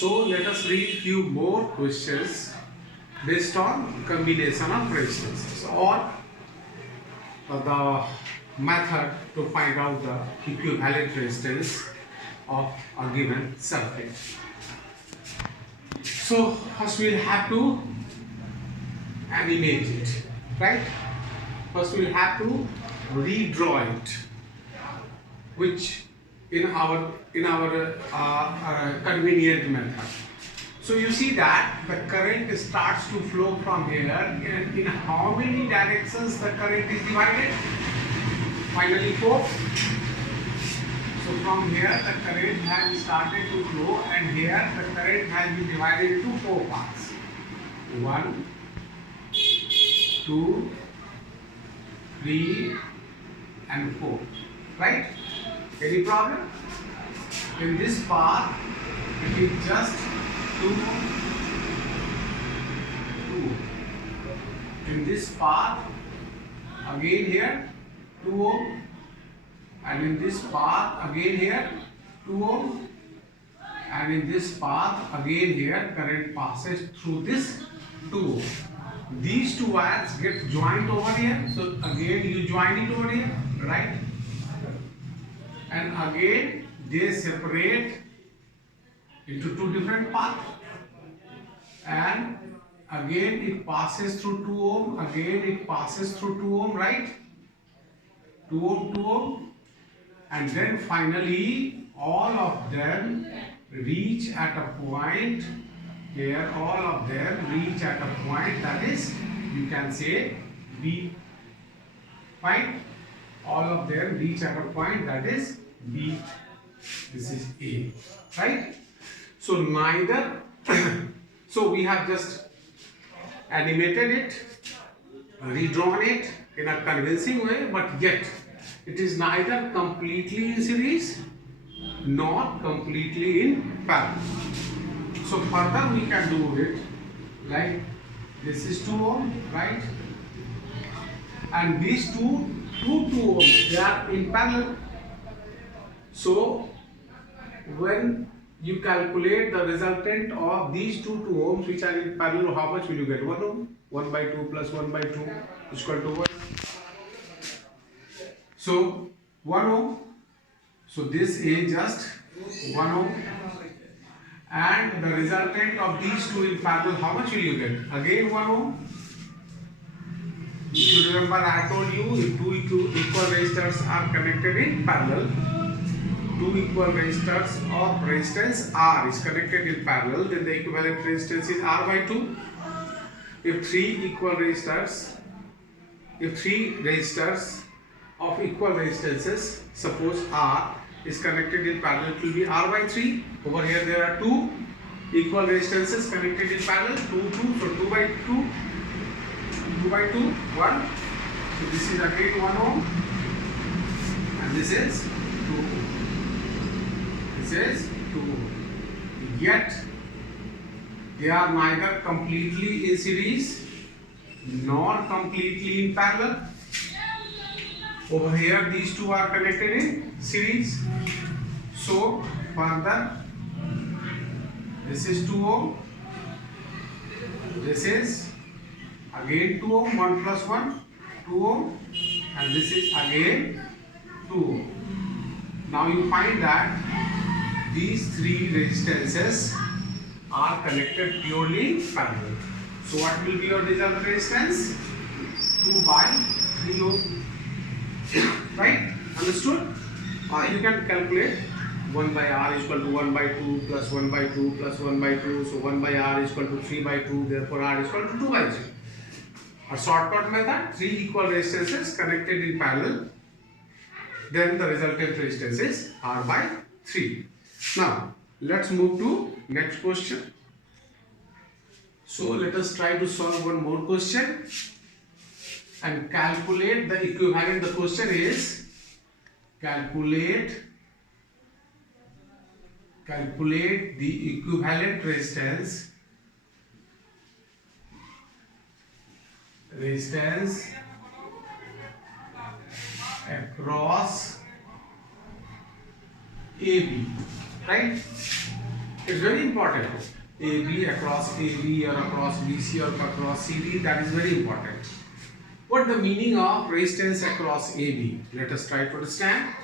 So let us read few more questions based on combination of resistances or the method to find out the equivalent resistance of a given circuit. So first we'll have to animate it, right? First we'll have to redraw it, which in our convenient method. So you see that the current starts to flow from here, and in how many directions the current is divided? Finally 4. So from here the current has started to flow, and here the current has been divided into 4 parts. 1, 2, 3 and 4. Right? Any problem? In this part it is just 2. In this part again here 2 ohm, and in this path again here 2 ohm, and in this path again here current passes through this 2 ohm. These two wires get joined over here, so again you join it over here, right? And again they separate into 2 different paths, and again it passes through 2 ohm, again it passes through 2 ohm, right? 2 ohm, 2 ohm, and then finally all of them reach at a point here, all of them reach at a point that is, you can say B. Fine? All of them reach at a point that is B. This is A. Right? So neither, so we have just animated it, redrawn it in a convincing way, but yet it is neither completely in series nor completely in parallel. So further we can do it like this is 2 ohm, right? And these two ohms, they are in parallel. So when you calculate the resultant of these two ohms which are in parallel, how much will you get? 1 ohm. 1 by 2 plus 1 by 2 is equal to 1. So 1 ohm. So this is just 1 ohm. And the resultant of these two in parallel, how much will you get? Again 1 ohm. If you remember, I told you if 2 equal resistors are connected in parallel, 2 equal resistors of resistance R is connected in parallel, then the equivalent resistance is R by 2. If 3 resistors of equal resistances, suppose R is connected in parallel, it will be R by 3. Over here there are 2 equal resistances connected in parallel, 2, 2, so 2 by 2, 2 by 2, 1. So this is again 1 ohm, and this is 2 ohm. This is 2 ohm. Yet they are neither completely in series nor completely in parallel. Over here these two are connected in series. So further this is 2 ohm, this is again 2 ohm, 1 plus 1, 2 ohm, and this is again 2 ohm. Now you find that these 3 resistances are connected purely in parallel. So what will be your result resistance? 2 by 3 ohm. Right? Understood? Or you can calculate 1 by R is equal to 1 by 2 plus 1 by 2 plus 1 by 2. So 1 by R is equal to 3 by 2. Therefore R is equal to 2 by 3. A shortcut method, 3 equal resistances connected in parallel. Then the resultant resistance is R by 3. Now let's move to next question. So let us try to solve one more question and calculate the equivalent. The question is calculate the equivalent resistance across AB, right? It's very important. AB across AB or across BC or across CD, that is very important. What the meaning of resistance across AB? Let us try to understand.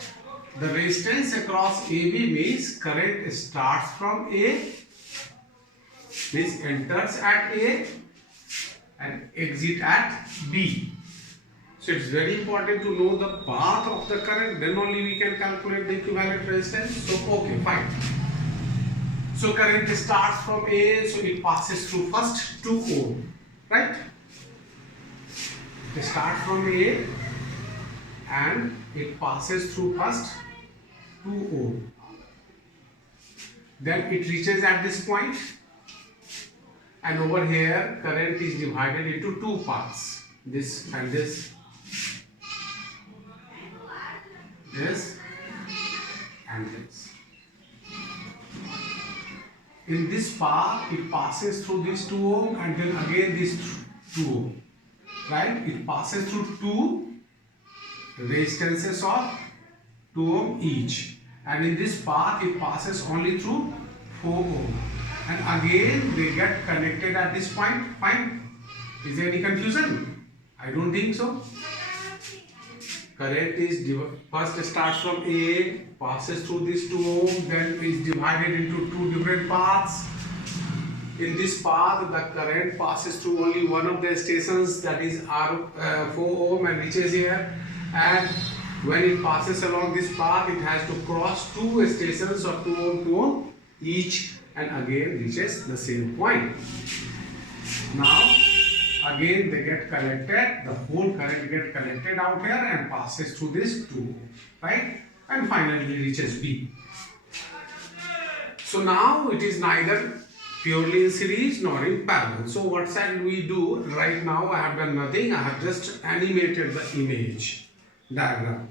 The resistance across AB means current starts from A, means enters at A and exit at B. So it's very important to know the path of the current, then only we can calculate the equivalent resistance. So okay, fine. So current starts from A, so it passes through first 2 ohm, right? It starts from A and it passes through first 2 ohm. Then it reaches at this point, and over here current is divided into 2 parts, this and this, this and this. In this path it passes through this 2 ohm and then again this 2 ohm, right? It passes through 2 resistances of 2 ohm each, and in this path it passes only through 4 ohm, and again they get connected at this point. Fine. Is there any confusion? I don't think so. Current is first starts from A, passes through this 2 ohm, then is divided into 2 different paths. In this path, the current passes through only one of the stations, that is R 4 ohm, and reaches here. And when it passes along this path, it has to cross 2 stations of 2 ohm each, and again reaches the same point. Now again they get collected, the whole current get collected out here and passes through this 2 ohm, right? And finally reaches B. So now it is neither purely in series nor in parallel. So what shall we do? Right now I have done nothing, I have just animated the image diagram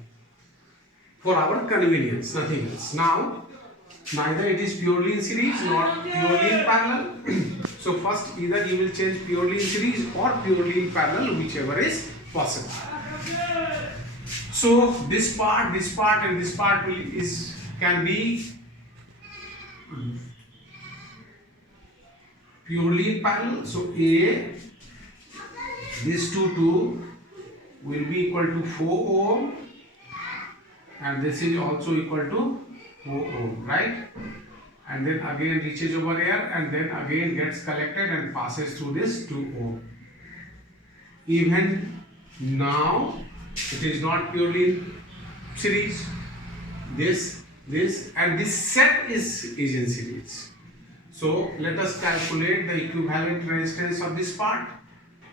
for our convenience, nothing else. Now neither it is purely in series nor purely in parallel. So first either you will change purely in series or purely in parallel, whichever is possible. So this part and this part can be purely in parallel. So A, this 2 will be equal to 4 ohm, and this is also equal to 4 ohm, right? And then again reaches over here and then again gets collected and passes through this 2 ohm. Even now it is not purely in series. This and this set is in series. So let us calculate the equivalent resistance of this part.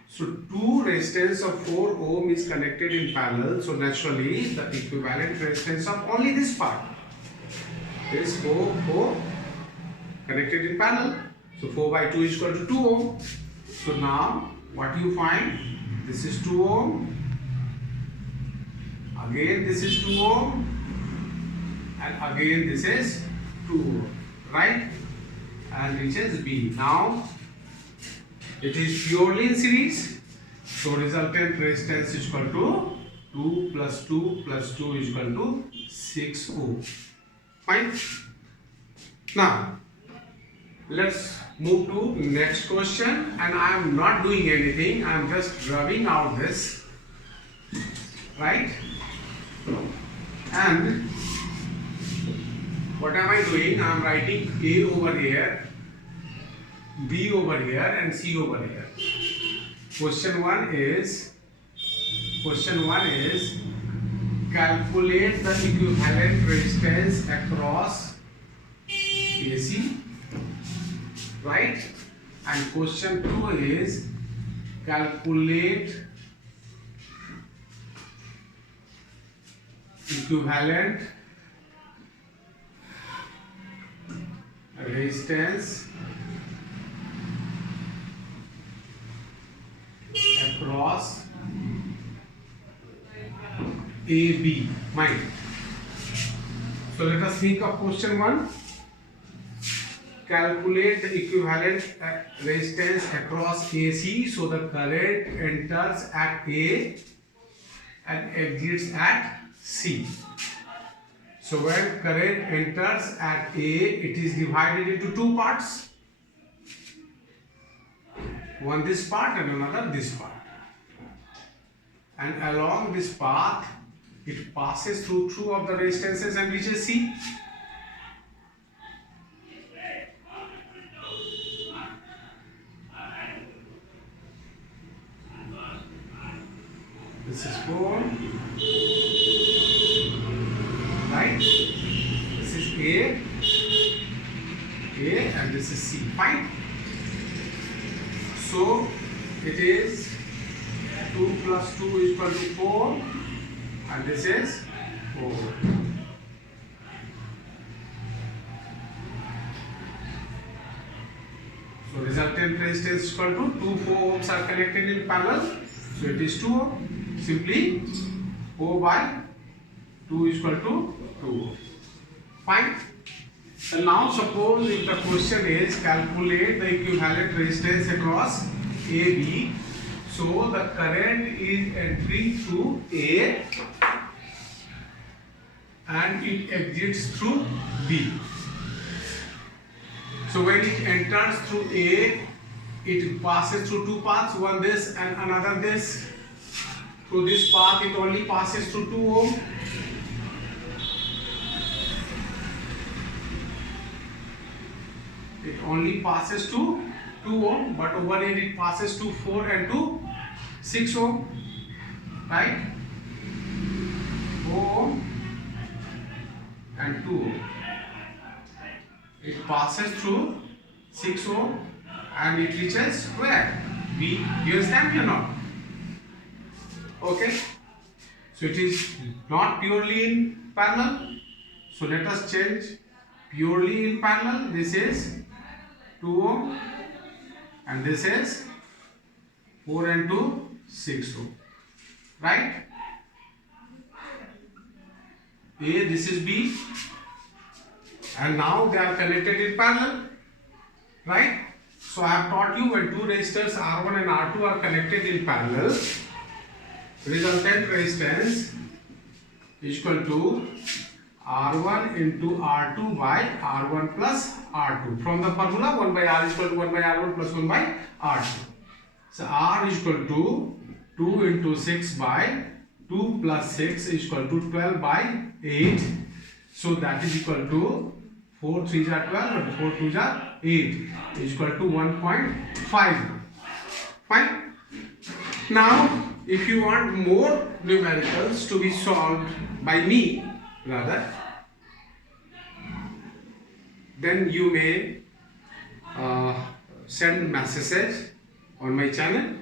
So 2 resistance of 4 ohm is connected in parallel. So naturally the equivalent resistance of only this part is 4 connected in parallel. So 4 by 2 is equal to 2 ohm. So now what you find? This is 2 ohm. Again this is 2 ohm. And again this is 2 ohm. Right? And reaches B. Now it is purely in series. So resultant resistance is equal to 2 plus 2 plus 2 is equal to 6 ohm. Fine. Now let's move to next question, and I am not doing anything, I am just rubbing out this, right? And what am I doing? I am writing A over here, B over here and C over here. Question 1 is calculate the equivalent resistance across AC, right? And question 2 is calculate equivalent resistance across AB. Mind. So let us think of question 1. Calculate the equivalent resistance across AC. So the current enters at A and exits at C. So when current enters at A, it is divided into two parts. One this part and another this part. And along this path, it passes through two of the resistances and reaches C. This is 4, right? This is A, and this is C. Fine. So it is 2 plus 2 is equal to 4, and this is 4. So resultant resistance is equal to 2 4 ohms are connected in parallel. So it is 2 ohm. Simply 4 by 2 is equal to 2. Fine. And now suppose if the question is calculate the equivalent resistance across AB. So the current is entering through A and it exits through B. So when it enters through A, it passes through two paths, one this and another this. Through this path, it only passes through 2 ohm. It only passes to 2 ohm, but over here it passes to 4 and to 6 ohm, right? 4 ohm and 2 ohm. It passes through 6 ohm and it reaches where? B. You understand or not? Okay. So it is not purely in parallel. So let us change purely in parallel. This is 2 ohm and this is 4 and 2, 6 ohm. Right? A, this is B. And now they are connected in parallel. Right? So I have taught you when two resistors R1 and R2 are connected in parallel, resultant resistance is equal to R1 into R2 by R1 plus R2. From the formula 1 by R is equal to 1 by R1 plus 1 by R2. So R is equal to 2 into 6 by 2 plus 6 is equal to 12 by 8. So that is equal to 4 3s are 12 and 4 2s are 8 is equal to 1.5. Fine. Now if you want more numericals to be solved by me rather, then you may send messages on my channel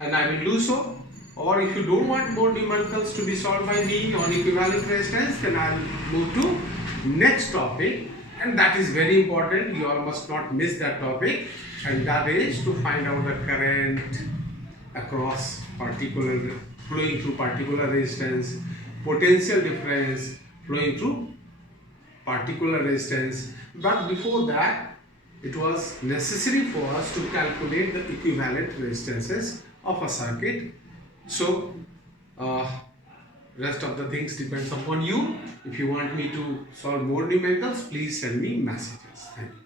and I will do so. Or if you don't want more numericals to be solved by me on equivalent resistance, then I will move to next topic, and that is very important. You all must not miss that topic, and that is to find out the current across particular flowing through particular resistance, potential difference flowing through particular resistance. But before that, it was necessary for us to calculate the equivalent resistances of a circuit. So rest of the things depends upon you. If you want me to solve more numericals, please send me messages. Thank you.